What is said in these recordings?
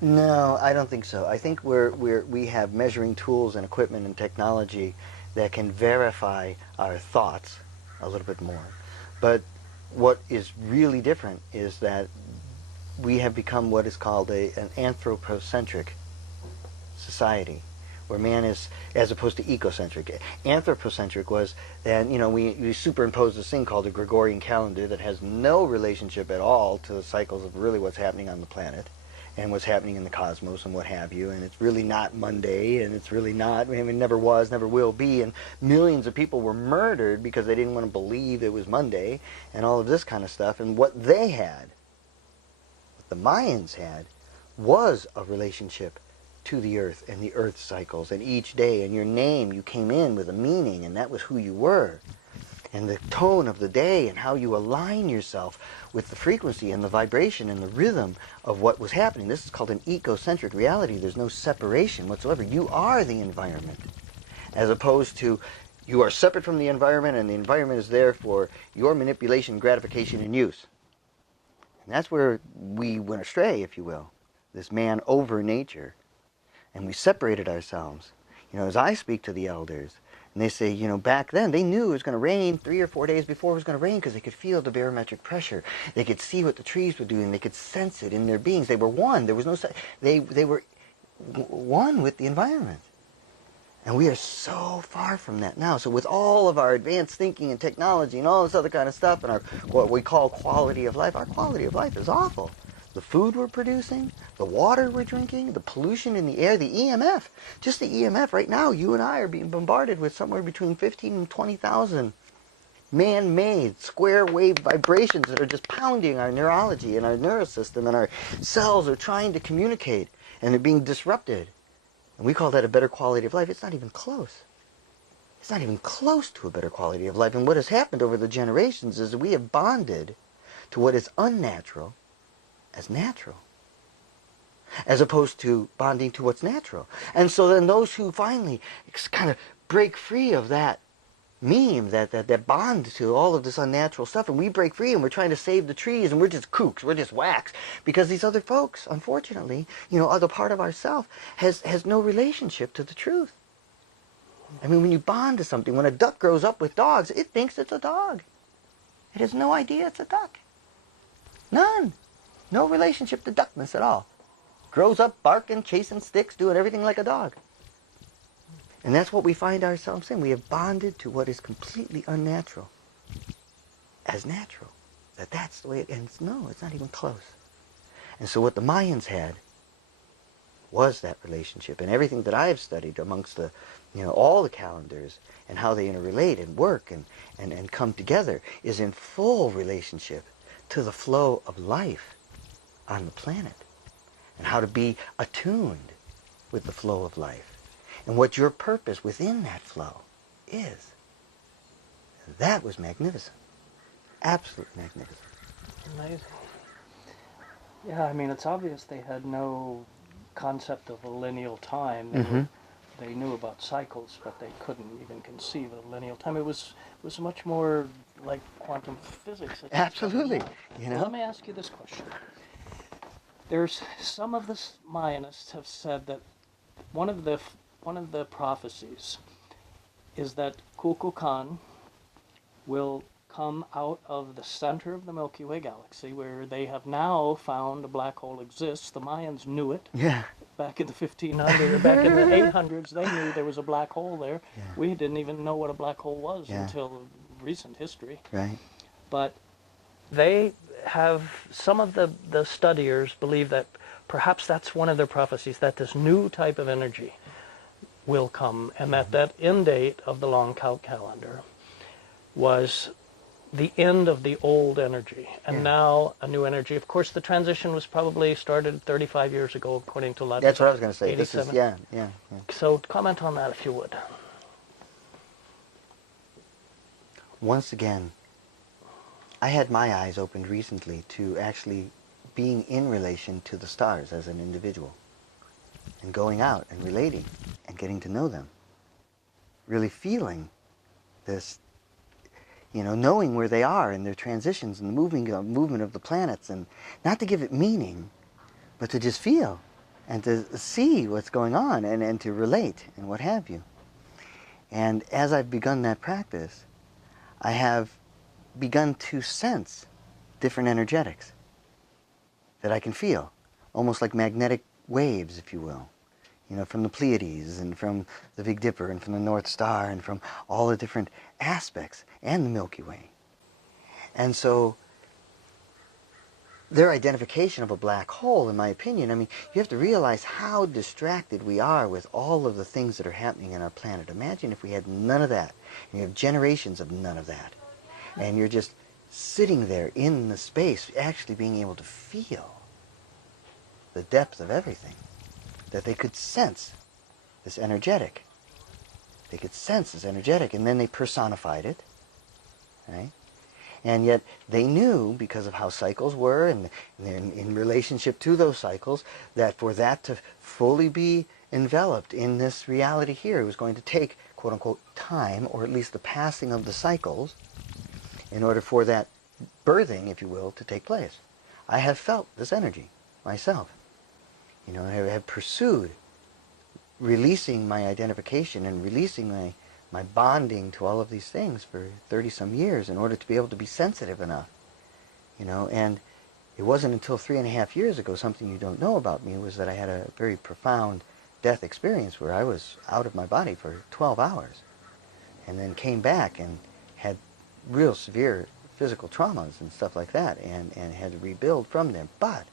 No, I don't think so. I think we have measuring tools and equipment and technology that can verify our thoughts a little bit more. But what is really different is that we have become what is called an anthropocentric society, where man is, as opposed to ecocentric. Anthropocentric was, and we superimposed this thing called the Gregorian calendar that has no relationship at all to the cycles of really what's happening on the planet and what's happening in the cosmos and what have you. And it's really not Monday, and it's really not, I mean, it never was, never will be. And millions of people were murdered because they didn't want to believe it was Monday and all of this kind of stuff. And what they had, what the Mayans had, was a relationship to the earth and the earth cycles and each day, and your name, you came in with a meaning, and that was who you were, and the tone of the day and how you align yourself with the frequency and the vibration and the rhythm of what was happening. This is called an ecocentric reality. There's no separation whatsoever. You are the environment, as opposed to you are separate from the environment, and the environment is there for your manipulation, gratification, and use. And that's where we went astray, if you will, this man over nature. And we separated ourselves. As I speak to the elders, and they say, back then they knew it was going to rain 3 or 4 days before it was going to rain because they could feel the barometric pressure. They could see what the trees were doing. They could sense it in their beings. They were one. There was no, they were one with the environment. And we are so far from that now. So with all of our advanced thinking and technology and all this other kind of stuff and our what we call quality of life, our quality of life is awful. The food we're producing, the water we're drinking, the pollution in the air, the EMF. Just the EMF right now, you and I are being bombarded with somewhere between 15 and 20,000 man-made square wave vibrations that are just pounding our neurology and our nervous system, and our cells are trying to communicate, and they're being disrupted. And we call that a better quality of life. It's not even close. It's not even close to a better quality of life. And what has happened over the generations is that we have bonded to what is unnatural as natural, as opposed to bonding to what's natural. And so then those who finally kind of break free of that meme, that bond to all of this unnatural stuff, and we break free and we're trying to save the trees, and we're just kooks, we're just whacks, because these other folks, unfortunately, other part of ourself has no relationship to the truth. I mean, when you bond to something, when a duck grows up with dogs, it thinks it's a dog. It has no idea it's a duck. None. No relationship to duckness at all. Grows up barking, chasing sticks, doing everything like a dog. And that's what we find ourselves in. We have bonded to what is completely unnatural as natural. That's the way it ends. No, it's not even close. And so what the Mayans had was that relationship. And everything that I have studied amongst the, all the calendars and how they interrelate and work and come together is in full relationship to the flow of life on the planet, and how to be attuned with the flow of life, and what your purpose within that flow is. And that was magnificent. Absolutely magnificent. Amazing. Yeah, I mean, it's obvious they had no concept of a lineal time. They knew about cycles, but they couldn't even conceive of lineal time. It was much more like quantum physics. Absolutely. Well, let me ask you this question. There's some of the Mayanists have said that one of the prophecies is that Kukulkan will come out of the center of the Milky Way galaxy, where they have now found a black hole exists. The Mayans knew it. Yeah. Back in the 1500s, or back in the 800s, they knew there was a black hole there. Yeah. We didn't even know what a black hole was until recent history. Right. But they have, some of the studiers believe that perhaps that's one of their prophecies, that this new type of energy will come, and that end date of the long count calendar was the end of the old energy, and now a new energy. Of course, the transition was probably started 35 years ago, according to Ludwig. That's what I was going to say. 87. This is, yeah. So comment on that, if you would. Once again, I had my eyes opened recently to actually being in relation to the stars as an individual, and going out and relating and getting to know them, really feeling this, knowing where they are and their transitions and the movement of the planets, and not to give it meaning, but to just feel and to see what's going on and to relate and what have you. And as I've begun that practice, I have begun to sense different energetics that I can feel, almost like magnetic waves, if you will. You know, from the Pleiades and from the Big Dipper and from the North Star and from all the different aspects and the Milky Way. And so their identification of a black hole, in my opinion, I mean, you have to realize how distracted we are with all of the things that are happening in our planet. Imagine if we had none of that, and you have generations of none of that, and you're just sitting there in the space, actually being able to feel the depth of everything, that they could sense this energetic. They could sense this energetic, and then they personified it, right? And yet they knew, because of how cycles were and in relationship to those cycles, that for that to fully be enveloped in this reality here, it was going to take, quote unquote, time, or at least the passing of the cycles, in order for that birthing, if you will, to take place. I have felt this energy myself. You know, I have pursued releasing my identification and releasing my bonding to all of these things for 30-some years in order to be able to be sensitive enough. You know, and it wasn't until 3.5 years ago, something you don't know about me, was that I had a very profound death experience where I was out of my body for 12 hours and then came back and had real severe physical traumas and stuff like that, and had to rebuild from them. But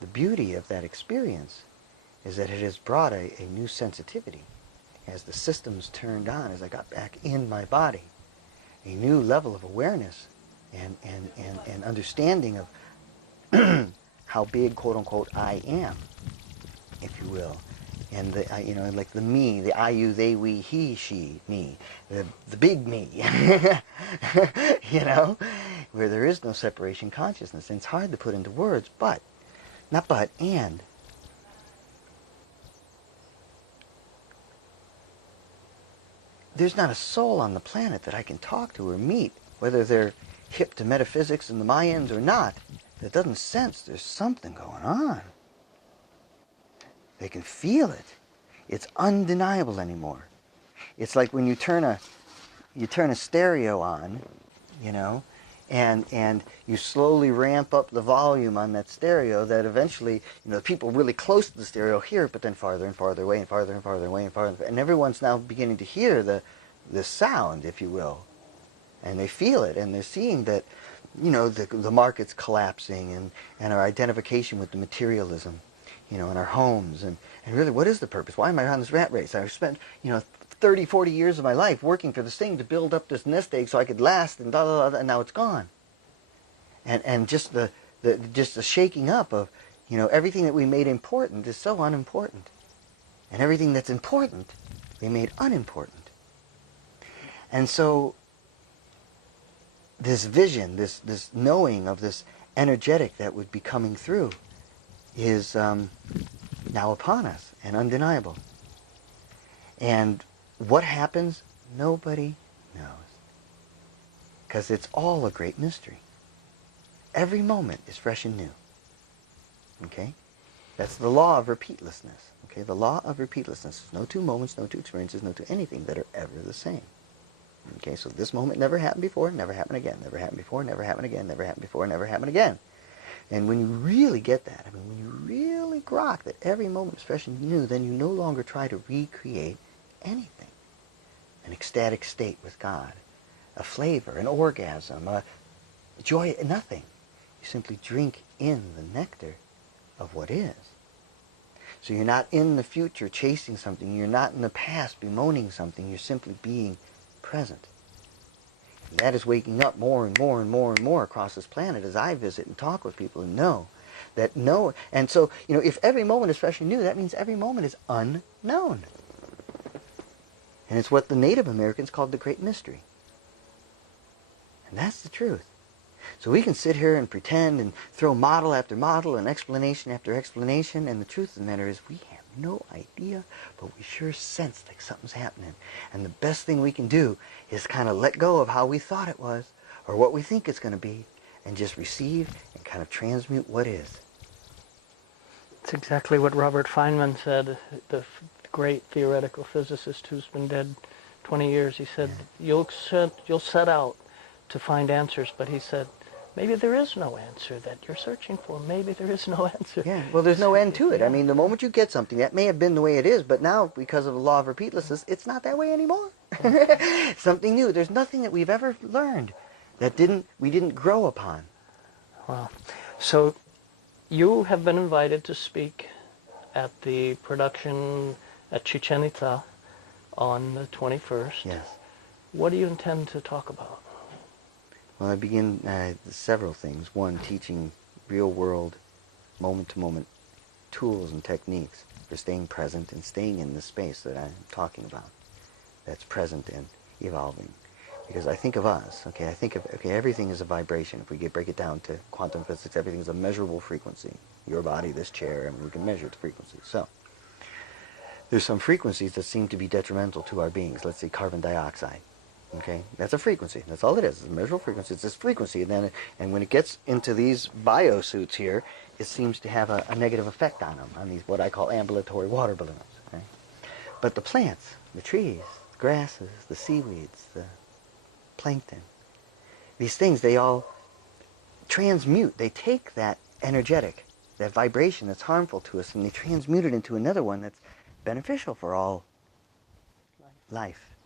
the beauty of that experience is that it has brought a new sensitivity. As the systems turned on, as I got back in my body, a new level of awareness and understanding of how big, quote unquote, I am, if you will. And you know, like the me, the I, you, they, we, he, she, me, the big me, you know, where there is no separation consciousness. And it's hard to put into words, but, not but, and. There's not a soul on the planet that I can talk to or meet, whether they're hip to metaphysics and the Mayans or not, that doesn't sense there's something going on. They can feel it. It's undeniable anymore. It's like when you turn a stereo on, you know, and you slowly ramp up the volume on that stereo, that eventually, you know, the people really close to the stereo hear it, but then farther and farther away and farther and farther away and farther, and everyone's now beginning to hear the sound, if you will, and they feel it, and they're seeing that, you know, the market's collapsing, and our identification with the materialism, you know, in our homes, and really, what is the purpose? Why am I on this rat race? I've spent, you know, 30, 40 years of my life working for this thing to build up this nest egg so I could last, and and now it's gone. And just the shaking up of, you know, everything that we made important is so unimportant. And everything that's important, they made unimportant. And so this vision, this knowing of this energetic that would be coming through is now upon us and undeniable. And what happens, nobody knows. Because it's all a great mystery. Every moment is fresh and new. Okay? That's the law of repeatlessness. Okay? The law of repeatlessness. No two moments, no two experiences, no two anything that are ever the same. Okay? So this moment never happened before, never happened again. Never happened before, never happened again. Never happened before, never happened again. And when you really get that, I mean, when you really grok that every moment is fresh and new, then you no longer try to recreate anything. An ecstatic state with God, a flavor, an orgasm, a joy, nothing. You simply drink in the nectar of what is. So you're not in the future chasing something. You're not in the past bemoaning something. You're simply being present. And that is waking up more and more and more and more across this planet as I visit and talk with people and know that no. And so, you know, if every moment is fresh and new, that means every moment is unknown. And it's what the Native Americans called the Great Mystery. And that's the truth. So we can sit here and pretend and throw model after model and explanation after explanation, and the truth of the matter is we have no idea, but we sure sense like something's happening. And the best thing we can do is kind of let go of how we thought it was, or what we think it's going to be, and just receive and kind of transmute what is. It's exactly what Robert Feynman said, the great theoretical physicist who's been dead 20 years. He said, you'll set out to find answers, but he said, maybe there is no answer that you're searching for. Maybe there is no answer. Yeah, well, there's no end to it. Yeah. I mean, the moment you get something, that may have been the way it is, but now, because of the law of repeatlessness, it's not that way anymore. Something new. There's nothing that we've ever learned that we didn't grow upon. Wow. So you have been invited to speak at the production at Chichen Itza on the 21st. Yes. What do you intend to talk about? Well, I begin several things. One, teaching real-world, moment-to-moment tools and techniques for staying present and staying in the space that I'm talking about. That's present and evolving. Because I think of us, okay, I think of, okay, everything is a vibration. If we break it down to quantum physics, everything is a measurable frequency. Your body, this chair, and we can measure the frequency. So, there's some frequencies that seem to be detrimental to our beings. Let's say carbon dioxide. Okay, that's a frequency. That's all it is. It's a measurable frequency. It's this frequency, and when it gets into these biosuits here, it seems to have a negative effect on them, on these what I call ambulatory water balloons. Okay? But the plants, the trees, the grasses, the seaweeds, the plankton, these things, they all transmute. They take that energetic, that vibration that's harmful to us, and they transmute it into another one that's beneficial for all life,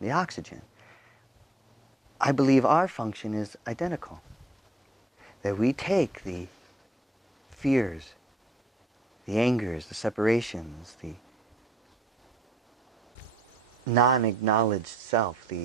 the oxygen. I believe our function is identical. That we take the fears, the angers, the separations, the non-acknowledged self, the